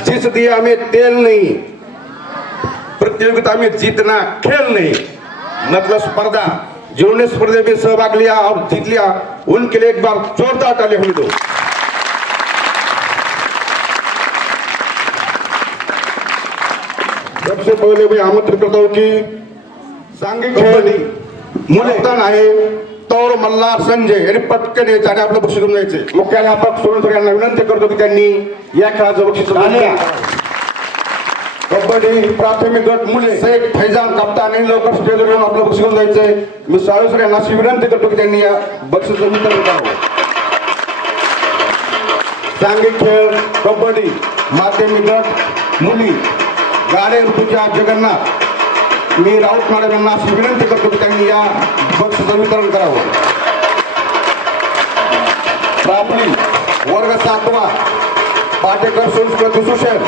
जिस दिया में तेल नहीं, प्रतियोगिता में जीतना खेल नहीं, मतलब स्पर्धा। जिन्होंने स्पर्धा में सहभाग लिया और जीत लिया उनके लिए एक बार जोरदार ताली होने दो। सबसे पहले मैं आमंत्रित करता हूं कि सांघिक खेळ मुलतान आहे तौर मल्हार संजय यांनी पटकन याच्याने आपलं बक्षीस घेऊन जायचे। मुख्याध्यापक सोनसर यांना विनंती करतो की त्यांनी या खेळाचं बक्षीस घ्या। कबड्डी प्राथमिक गट मुले शेख फैजान कप्तान यांनी लवकर स्टेजवर येऊन आपलं बक्षीस घेऊन जायचंय। मी साळुसर यांना अशी विनंती करतो की त्यांनी या बक्षिसाचं वितरण करावं। सांघिक खेळ कबड्डी माध्यमिक गट मुली गाडे ऋतुजा जगन्नाथ मी राऊत मॅडम यांना अशी विनंती करतो की त्यांनी या बक्षिसाचं वितरण करावं। प्रापली वर्ग 7वा पाटेकर संस्कृती सुशेल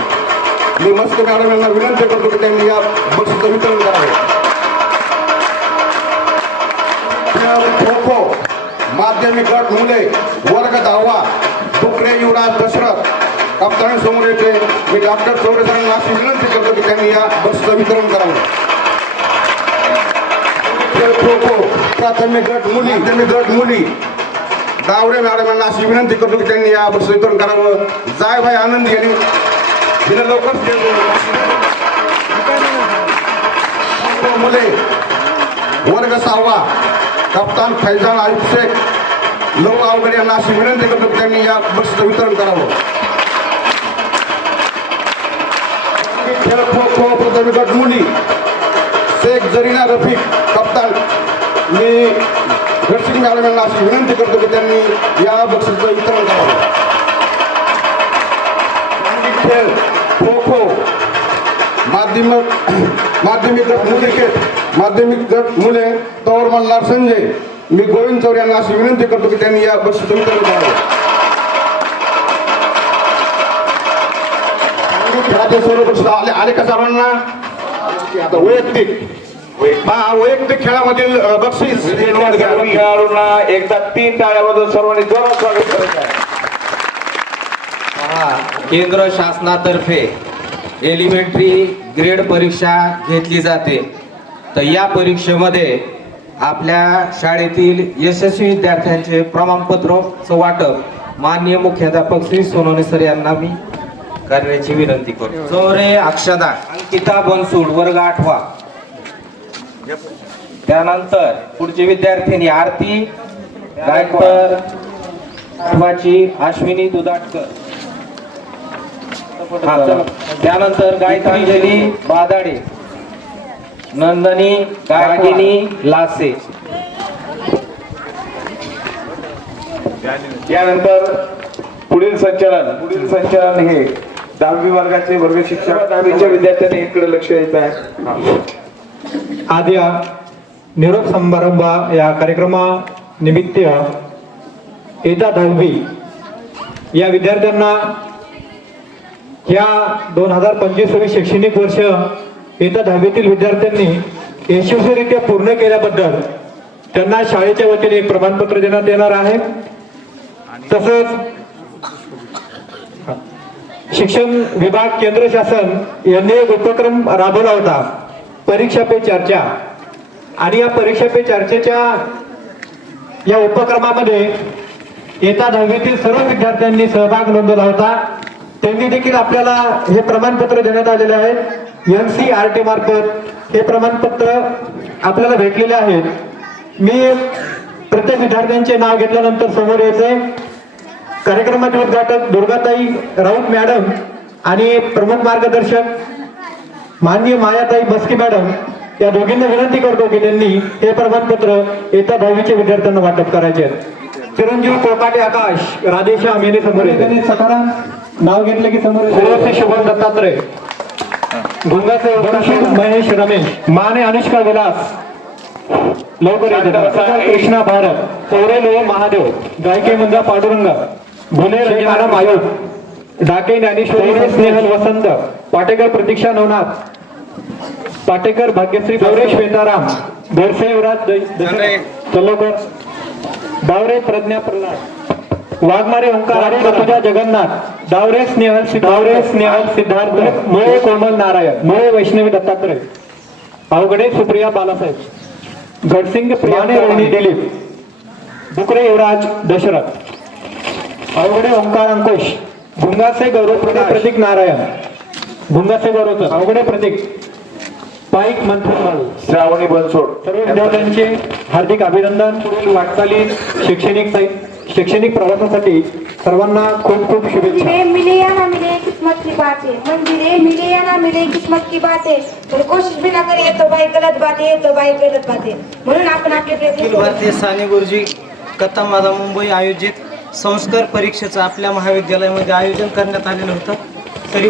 मी मस्क मॅडम यांना विनंती करतो की त्यांनी या बक्षिसाचं वितरण करावं। खो खो माध्यमिक गट मुले वर्ग 10वा डुकरे युवराज दशरथ कप्तान समोर येते। मी डॉक्टर चौरे सरांना अशी विनंती करतो की त्यांनी या बक्षिसाचं वितरण करावं। खो खो प्राथमिक गट मुली माध्यमिक गट मुली गावडे मॅडम यांना अशी विनंती करतो की त्यांनी या बक्षिसाचं वितरण करावं। जायभाई आनंद यांनी दिलं लवकर मुले वर्ग 6वा कप्तान फैजान आयुब शेख लव आवगडे यांना अशी विनंती करतो की त्यांनी या बक्षिसाचं वितरण करावं। खेळ खो खो प्राथमिक गट मुली शेख जरीना रफिक कप्तान मी घरसिंग मॅडम यांना अशी विनंती करतो की त्यांनी या बक्षिसाचं वितरण करावं। खेळ खो खो माध्यमिक गट मुले क्रिकेट माध्यमिक गट मुले तौर मल्हार संजय मी गोविंद चौरे यांना अशी विनंती करतो की त्यांनी या बक्षिसाचं वितरण करावं। खेळाचे सर्व बक्षीस आले का सर्वांना? आता वैयक्तिक खेळामधील बक्षीस खेळाडूंना एकदा 3 टाळ्यामधून सर्वांनी जोरात स्वागत करायचं आहे। केंद्र शासनातर्फे एलिमेंटरी ग्रेड परीक्षा घेतली जाते। तर या परीक्षेमध्ये आपल्या शाळेतील यशस्वी विद्यार्थ्यांचे प्रमाणपत्राचं वाटप माननीय मुख्याध्यापक श्री सोनवणे सर यांना मी करण्याची विनंती करतो। चौरे अक्षदा अंकिता बनसूड वर्ग 8वा। त्यानंतर पुढची विद्यार्थिनी आरती गायकवाड 8वीची अश्विनी दुधाटकर। त्यानंतर गायत्री जली बादाडे नंदनी गायकिनी लासे। त्यानंतर पुढील संचलन हे 10वी वर्गाचे वर्ग शिक्षक 10वीच्या विद्यार्थ्यांनी इकडे लक्ष द्यायचं आहे। आद्या निरोप समारंभ या कार्यक्रमानिमित्त इयत्ता 10वी या विद्यार्थ्यांना या 2025 शैक्षणिक वर्ष इयत्ता 10वीतील विद्यार्थ्यांनी यशस्वीरित्या पूर्ण केल्याबद्दल त्यांना शाळेच्या वतीने एक प्रमाणपत्र देण्यात येणार आहे। तसंच शिक्षण विभाग केंद्र शासन यांनी एक उपक्रम राबवला होता परीक्षा पे चर्चा आणि या परीक्षा पे चर्चेच्या या उपक्रमामध्ये इयत्ता 10वीतील सर्व विद्यार्थ्यांनी सहभाग नोंदवला होता। त्यांनी देखील आपल्याला हे प्रमाणपत्र देण्यात आलेले आहे। NCERT मार्फत हे प्रमाणपत्र आपल्याला भेटलेले आहेत। मी प्रत्येक विद्यार्थ्यांचे नाव घेतल्यानंतर समोर यायचे। कार्यक्रमाचे उद्घाटक दुर्गाताई राऊत मॅडम आणि प्रमुख मार्गदर्शक माननीय मायाताई बस्के मॅडम या दोघींना विनंती करतो की त्यांनी हे प्रमाणपत्र इयत्ता 10वीच्या विद्यार्थ्यांना वाटप करायचे आहे। चिरंजीव कोकाटे आकाश राधेश्याम यांनी समोर येते। सकाराम नाव घेतलं की समोर येते। शुभम दत्तात्रय गुंगाचे महेश रमेश माने अनुष्का विलास लवकर येते। कृष्णा भारत चौरेलो महादेव गायके मंदा पांडुरंग भुले रंजना मायूर डाके ज्ञानेश्वरी स्नेहल वसंत पाटेकर प्रतीक्षा नवनाथ पाटेकर भाग्यश्री गौरेश श्वेताराम बोरसे युवराज चलोकर बावरे प्रज्ञा प्रल्हाद वाघमारे ओंकार ऋतुजा जगन्नाथ डावरे स्नेहल सिद्धार्थ मुळे कोमल नारायण मुळे वैष्णवी दत्तात्रय अवघडे सुप्रिया बालासाहेब गडसिंग प्रियाने रोहिणी दिलीप डुकरे युवराज दशरथ अवघडे ओंकार अंकुश भुंगाचे गौरव प्रतीक नारायण भुंगाचे गौरव अवघडे प्रतीक पाईक मंथन माळू श्रावणी बनसोड सर्व विद्यार्थ्यांचे हार्दिक अभिनंदन पुढील वाटचालीत शैक्षणिक प्रवासासाठी सर्वांना खूप खूप शुभेच्छा मंदिरे मिले या ना मिले किस्मत की बात है मंदिरे मिले या ना मिले किस्मत की बात है और कोशिश भी ना करे तो भाई गलत बातें है तो भाई गलत बातें म्हणून आपण आपले अखिल प्रयत्न भारतीय साने गुरुजी कथा मादा मुंबई आयोजित संस्कार परीक्षेचं आपल्या महाविद्यालयामध्ये आयोजन करण्यात आलेलं होतं तरी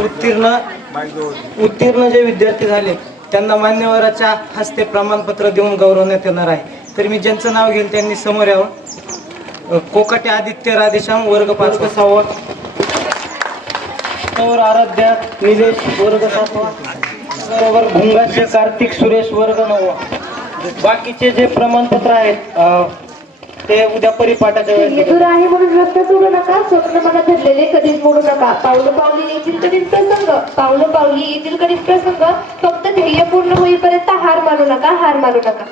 उत्तीर्ण जे विद्यार्थी झाले त्यांना मान्यवराच्या हस्ते प्रमाणपत्र देऊन गौरवण्यात येणार आहे तरी मी ज्यांचं नाव घेईल त्यांनी समोर यावं कोकाटे आदित्य राधेश्याम वर्ग 5 6 सौर आराध्या निलेश वर्ग 7 बरोबर भुंगाचे कार्तिक सुरेश वर्ग 9 बाकीचे जे प्रमाणपत्र आहेत ते उद्या परिपाठाच्या वेळेस दूर आहे म्हणून रस्ता सोडू नका स्वप्न मला धरलेले कधीच मोडू नका पावलं पावली येतील कधीच प्रसंग फक्त ध्येय पूर्ण होईपर्यंत हार मानू नका